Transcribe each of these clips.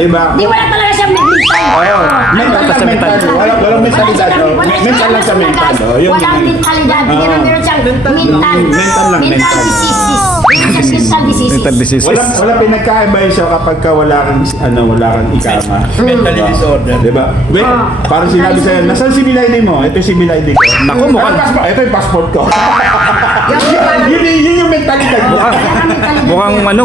Diba? Di wala talaga siya mental. Mental lang, mental. Walang mentalidad. Mental lang sa mental. Walang mentalidad. Meron siyang mental. Mental diseases. Mental diseases. Mental disease. Wala pinagkaiba yun siya kapag ka wala kang ikama. Mentally disorder. Diba? Wait, parang sinabi sa'yo, nasaan si Milady mo? Ito si Milady ko. Naku, mukhang... Ito yung passport ko. Yun yung mentalidad mo.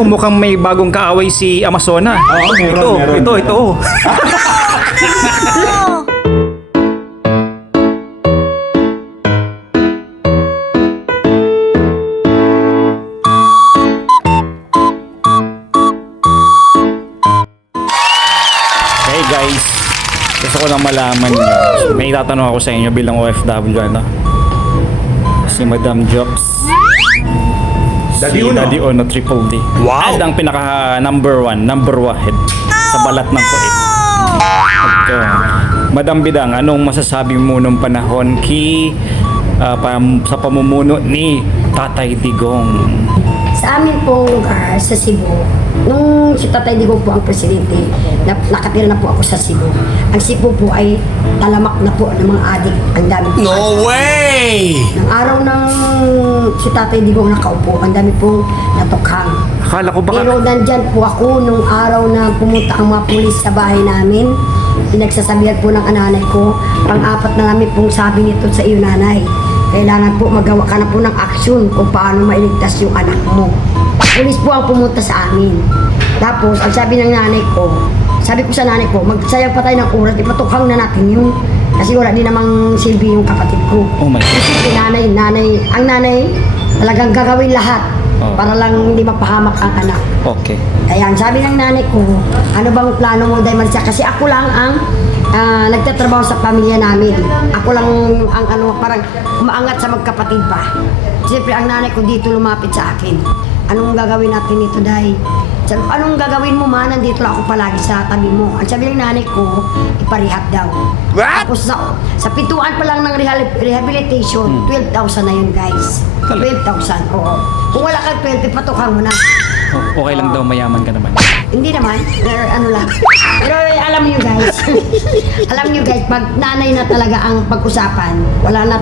Mukhang may bagong kaaway si Amazona. Oo, meron. Ito. Hey guys, gusto ko lang malaman nyo. May itatanong ako sa inyo bilang OFW, ano? Si Madam Jobs. Daddy Si Uno. Daddy Uno Triple D. Wow! At ang pinaka number one sa balat ng kuit. Okay. Madam Bidang, anong masasabi mo nung panahon sa pamumuno ni Tatay Digong? Sa amin pong lugar, sa Cebu, nung si Tatay Digong po ang presidente, nakatira na po ako sa Cebu. Ang Cebu po ay talamak na po ng mga adik. Ang dami po. No way! Ng araw ng si Tatay Digong nakaupo, ang dami pong natukhang. Akala ko baka... Pero nandyan po ako nung araw na pumunta ang mga pulis sa bahay namin. Pinagsasabihan po ng ananay ko, pang-apat na namin pong sabi nito sa iyo, nanay. Kailangan po magawa ka na po ng aksyon kung paano mailigtas yung anak mo. Pulis po ang pumunta sa amin. Tapos, ang sabi ng nanay ko, sabi ko sa nanay ko, magsayang pa tayo ng oras, ipatukhang na natin yun. Kasi wala din namang silbi yung kapatid ko. Oh my God. Kasi ang nanay talagang gagawin lahat para lang hindi mapahamak ang anak. Okay. Kaya ang sabi ng nanay ko, ano bang plano mo, Day Marcia? Kasi ako lang ang nagtatrabaho sa pamilya namin. Ako lang ang parang umaangat sa magkapatid pa. Siyempre, ang nanay ko dito lumapit sa akin. Anong gagawin natin dito, Day? Sabi ko, anong gagawin mo, ma? Nandito lang ako palagi sa tabi mo. Ang sabi ng nanay ko, iparehab daw. What? Tapos sa pintuan pa lang ng rehabilitation, 12,000 na yun, guys. 12,000, oo. Kung wala kang 20, patukan mo na. Okay lang daw, mayaman ka naman. Hindi naman, pero ano lang. Pero alam niyo guys, pag nanay na talaga ang pag-usapan, wala na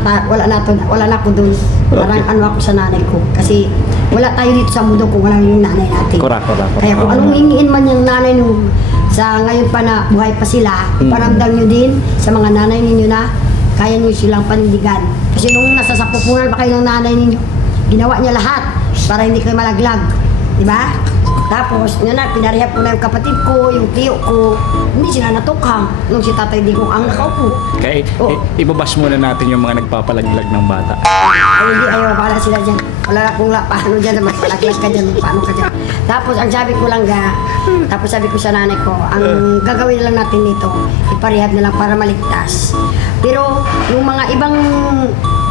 ako dun. Parang ano ako sa nanay ko. Kasi wala tayo dito sa mundo kung wala yung nanay natin. Correct. Kaya kung anong hingiin man yung nanay nung sa ngayon pa na buhay pa sila, iparamdam nyo din sa mga nanay ninyo na kaya nyo silang panindigan. Kasi nung nasa sapupunan pa kayo ng nanay ninyo, ginawa niya lahat para hindi kayo malaglag. Diba? Tapos, yun na, pinarehab ko na yung kapatid ko, yung tiyo ko. Hindi sila natukhang nung si Tatay Digong ang nakaupo. Okay, Oo. ibabas muna natin yung mga nagpapalaglag ng bata. Ay, hindi, ayaw, wala sila dyan. Wala na kung paano dyan, magpalaglag ka dyan, paano ka dyan. Tapos, ang sabi ko lang tapos sabi ko sa nanay ko, ang gagawin na lang natin nito, iparehab na lang para maligtas. Pero, yung mga ibang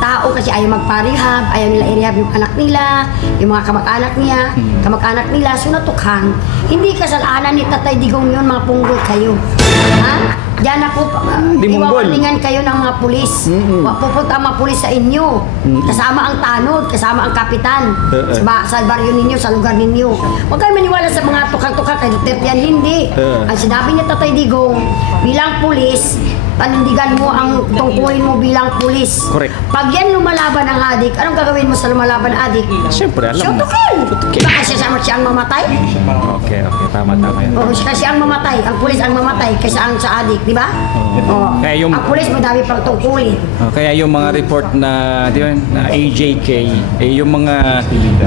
tao kasi ayaw magparehab, ayaw nila i-rehab yung anak nila, yung mga kamag-anak nila, so natukhan. Hindi kasalanan ni Tatay Digong yun, mga punggol kayo. Ha? Diyan ako, iwawalingan kayo ng mga pulis. Pupunta ang mga pulis sa inyo. Kasama ang tanod, kasama ang kapitan. Sa baryo ninyo, sa lugar ninyo. Huwag kayo maniwala sa mga tukang-tukang kay Duterte yan, hindi. Ang sinabi niya Tatay Digong, bilang pulis, panindigan mo ang tungkulin mo bilang pulis. Correct. Pag yan lumalaban ang adik, anong gagawin mo sa lumalaban ang adik? Siyempre, alam mo. Shootukin! Baka siya ang mamatay? Okay, tama yun. Oo, kasi ang mamatay, ang pulis ang mamatay kaysa ang sa adik, di ba? Oo. Kaya yung- Ang pulis madami pang tungkulin. Kaya yung mga report na, di ba, na AJK, yung mga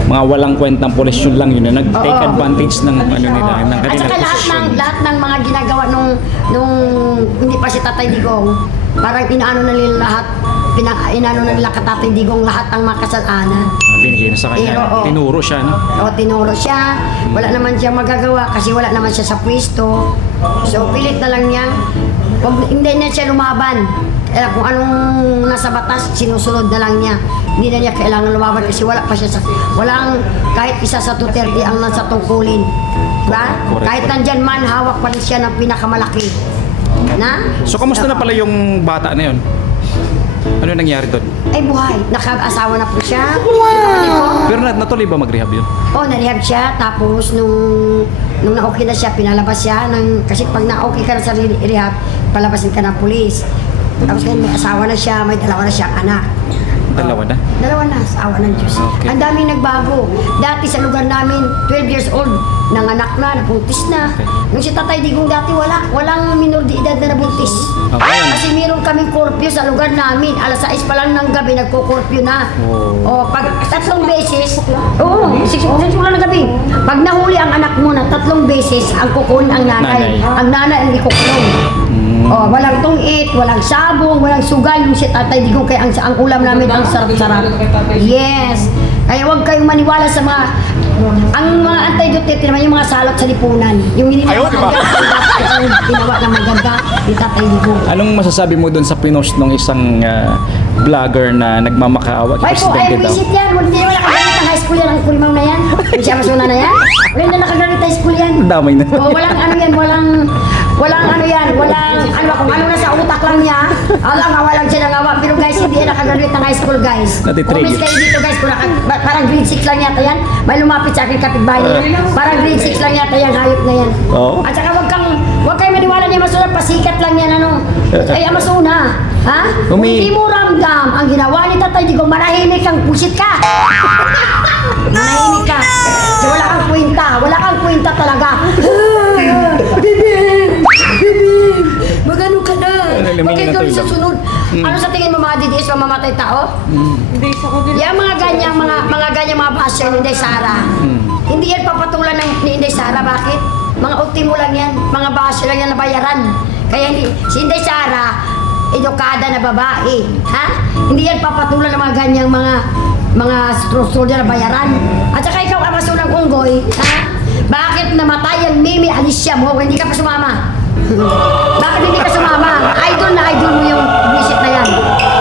walang kwentang pulis yun lang yun na nag-take Oo. advantage ng ano nila, ng At kanilang saka posisyon. lahat ng mga ginagawa nung hindi pa si Tatay Digong, parang inaano na nila ka Tatay Digong lahat ng mga kasalanan. Binigay na sa kanya. Pero, oo. Tinuro siya, no? O tinuro siya, wala naman siya magagawa kasi wala naman siya sa pwesto. So pilit na lang niya, hindi na siya lumaban. Kung anong nasa batas, sinusunod na lang niya. Hindi na niya kailangan lumaban kasi walang kahit isa sa Duterte ang nasa tungkulin. Diba? Correct. Kahit nandyan man, hawak pa rin siya ng pinakamalaki. So, kamusta na pala yung bata na yun? Ano nangyari doon? Ay buhay, nakag-asawa na po siya. Pero natuloy ba mag-rehab yun? Oh, na-rehab siya. Tapos nung nung na-okay na siya, pinalabas siya kasi pag na-okay ka na sa rehab, palabasin ka ng pulis. Tapos ngayon may asawa na siya, may dalawa na siyang anak. Dalawa na? Dalawa na, sa awa ng Diyos. Okay. Ang daming nagbago. Dati sa lugar namin, 12 years old, nanganak na, nabuntis na. Okay. Nung si Tatay Digong dati, walang minor de edad na nabuntis. Okay. Kasi meron kaming curfew sa lugar namin. Alas 6 pa lang ng gabi, nagko-curfew na. Oh. O, pag 3 beses, 6 lang ng gabi. Pag nahuli ang anak mo na 3 beses, ang kukun ang nanay. Nanay. Ang nanay ang ikukulong. Oh, walang tungit, walang sabong, walang sugal yung si Tatay Digong kaya ang ulam namin ang sarap-sarap. Yes. Kaya huwag kayong maniwala sa mga ang mga anti-Duterte naman yung mga salot sa lipunan. Yung hindi na ang ginawa na maganda ni Tatay Digong. Anong masasabi mo doon sa pinost ng isang vlogger na nagmamakaawa kay Ay po, ay Presidente daw? visit yan. Hindi naman nakagamit ang high school yan. Ang kulimang na yan. Yung siya masuna na yan. Wala na nakagamit high school yan. Damay na. O, walang ano yan. Walang ano yan. Walang ano. Kung ano na sa utak lang niya. Alam nga, walang siya nangawa. Pero guys, hindi yan nakagamit ng high school guys. Natitrigger. Kumis kayo dito guys. Parang grade 6 lang yata yan. May lumapit sa akin kapitbahay niya. Parang grade 6 lang yata yan. Hayop na yan. Oo. At saka huwag kayo maniwala niya masuna. Pasikat lang yan ano. Ay, masuna. Ha? Kung hindi mo ramdam ang ginawa ni Tatay Digong, manahimik kang pusit ka. Manahimik ka. So, wala kang kwenta. Wala kang kwenta talaga. Bibim! Bibim! Magano ka na? Lumingi Bakit na doon tulog. sa sunod? Ano sa tingin mo mga DDS, mamamatay tao? Yan mga ganyang mga basher ni Inday Sara. Hindi yan papatulan ni Inday Sara. Bakit? Mga ultimo lang yan. Mga basher lang yan na bayaran. Kaya si Inday Sara, edukada na babae. Ha? Hindi yan papatulan ng mga ganyang mga soldier na bayaran. At saka ikaw, Amasunang Unggoy, ha? Bakit namatay ang Mimi Alicia mo kung hindi ka pa sumama? Bakit hindi ka sumama? Idol na idol mo yung visit na yan.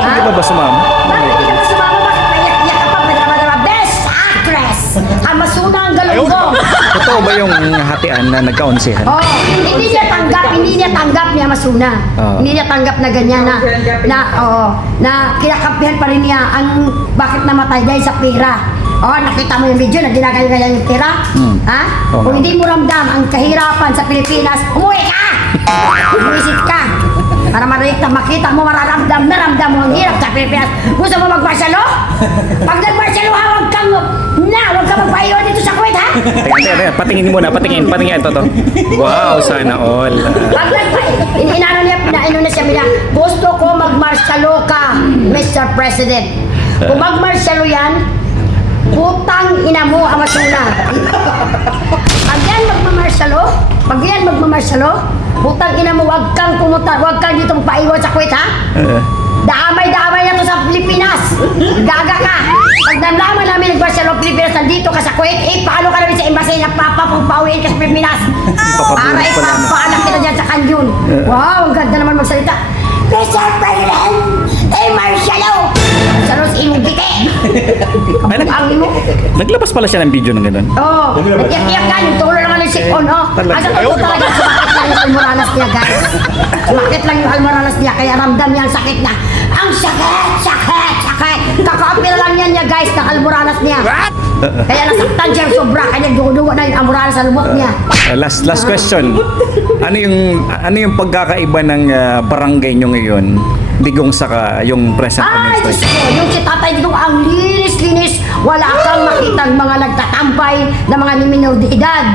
Ha? Hindi ba sumama? Bakit hindi ka pa sumama? Bakit naiyak ka pa? Madama, best actress! Amasunang Galunggong! Totoo ba yung hatian na nagkaunsihan? Oh, hindi niya tanggap ni Amasuna. Oo. Hindi niya tanggap na ganyan na kinakampihan pa rin niya ang bakit namatay dahil sa pera. Oh, nakita mo yung video na ginagaya yung pera? Ha? Oo nga. Kung hindi mo ramdam ang kahirapan sa Pilipinas, umuwi ka! Umuwisit ka! Para makita mo, mararamdam mo ang hirap sa Pilipinas. Gusto mo mag-martial law? Pag nag-martial law, huwag kang magpaiwan dito sa Kuwait, ha? Teka, patingin muna, patingin, ito. Wow, sana all. Pag inaano na siya, gusto ko mag-martial law ka, Mr. President. Kung mag-martial law yan, putang ina mo, Amasuna. Pag yan magmamartial law, putang ina mo, wag kang pumunta, wag kang dito magpaiwan sa Kuwait, ha? Damay na to sa Pilipinas. Gaga ka. Pag nalaman namin nag-martial law Pilipinas, nandito ka sa Kuwait, paano ka namin sa embassy na pauwiin ka sa Pilipinas? Para ipapaanak kita dyan sa kanyon. Wow, ang ganda naman magsalita. Mr. President, martial law! Martial law sa imong bite. Ang mo. Naglabas pala siya ng video ng gano'n. Oo, nag-iyak ka, yung tulo naman yung sipon, no? Asa ko talaga, sumakit lang yung almoranas niya, guys. Sumakit lang yung almoranas niya, kaya ramdam niya ang sakit na. Ang sakit! Kakaapil lang yan niya, guys, ng almoranas niya. Kaya nasaktan siya sobra, kaya dugo-dugo na yung almoranas sa lumot niya. Last question. Ano yung pagkakaiba ng barangay nyo ngayon? Digong saka yung present Ay, Diyos administration. ko, yung si Tatay Digong ang linis-linis, wala kang makitang mga nagtatampay na mga minor de edad.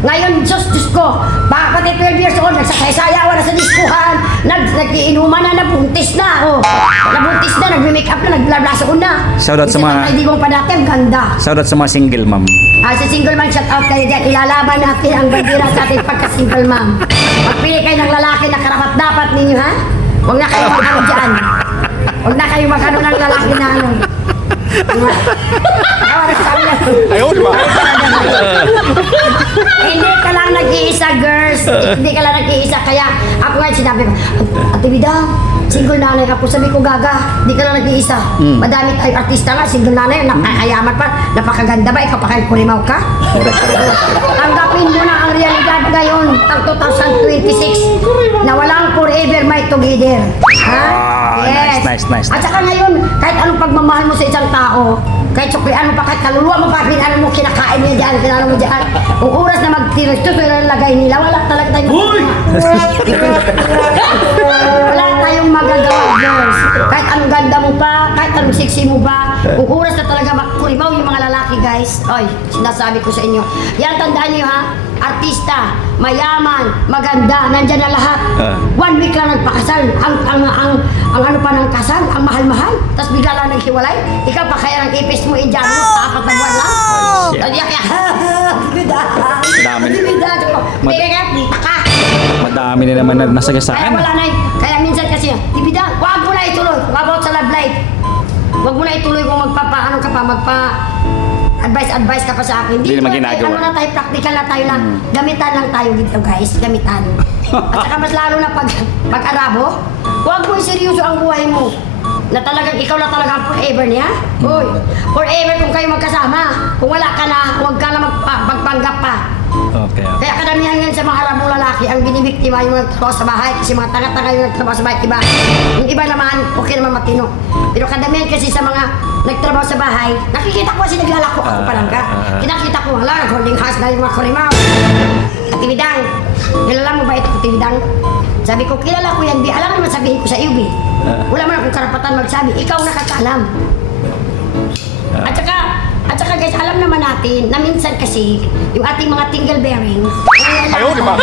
Ngayon, Diyos ko, pati 12 years old, nagsasayawan na sa diskuhan, nag-iinuman na, nabuntis na, nabuntis na, nag-make up na, naglablasoon na. Shoutout sa Si mga- Tatay Digong pa dati, ang ganda. Shoutout sa mga single mom. Sa single man, shout out kayo dyan. Ilalaban natin ang bandera sa ating pagka-single mom. Magpili kayo ng lalaki na karapat dapat ninyo, ha? Huwag na kayo mag-ano dyan. Huwag na kayo mag-ano ng lalaki na ano. Ayun ba? Hindi ka lang nag-iisa, girls. Hindi ka lang nag-iisa. Kaya ako nga sinabi ko, Ate Bida, single nanay ako. Sabi ko, Gaga, hindi ka lang nag-iisa. Madami tayo artista nga, single nanay. Napakayaman pa, napakaganda ba? Ikaw pa kayo kurimaw ka? Tanggapin mo na ang realidad ngayon, ang 2026, na walang forever may together. Ha? Nice. At saka ngayon, kahit anong pagmamahal mo sa isang tao, Kahit suklian mo pa, kahit kaluluwa mo pa, pinano mo, kinakain niya dyan, pinano mo dyan. Kung oras na magtiros, ito yung lagay nila, wala talaga tayong wala tayong magagawa, girls. Kahit anong ganda mo pa, kahit anong sexy mo ba, kung oras na talaga makurimaw yung mga lalaki, guys. Oy, sinasabi ko sa inyo. Yan, tandaan niyo ha, artista, mayaman, maganda, nandyan na lahat. 1 week lang nagpakasal. Ang ano pa ng kasal, ang mahal-mahal. Tapos bigla lang naghiwalay. Ikaw pa kaya ng ipis mo, Indiano, sa 4 na buwan lang. Tadya kaya, bida. Dami. Bida. Bida ka, bida ka. Madami na naman na Kaya nasagasaan. wala na kaya minsan kasi, bida, wag mo na ituloy. About sa love life. Wag mo na ituloy kung magpapaano ka pa, advice ka pa sa akin. Hindi naman ginagawa. Ano na tayo, practical na tayo lang. Gamitan lang tayo dito, guys. Gamitan. At saka mas lalo na pag-arabo, huwag mo seryoso ang buhay mo. Na talagang ikaw na talaga ang forever niya. Uy, forever kung kayo magkasama. Kung wala ka na, huwag ka na magpanggap pa. Okay. Kaya kadamihan yan sa mga Arabong lalaki ang binibiktima yung nagtrabaho sa bahay kasi mga tanga-tanga yung nagtrabaho sa bahay. Yung iba naman, okay naman matino. Pero kadamihan kasi sa mga nagtrabaho sa bahay, nakikita ko kasi naglalako ako parang ka. Kinakita ko, hala, nag-holding hands na yung mga kulimaw. Atibidang, kilala mo ba ito, Atibidang? Sabi ko, kilala ko yan, Bi. Alam naman sabihin ko sa iyo, Bi. Wala man akong karapatan magsabi, ikaw nakakaalam. At saka guys, alam naman natin na minsan kasi yung ating mga tingle bearing. Ayaw, di ba?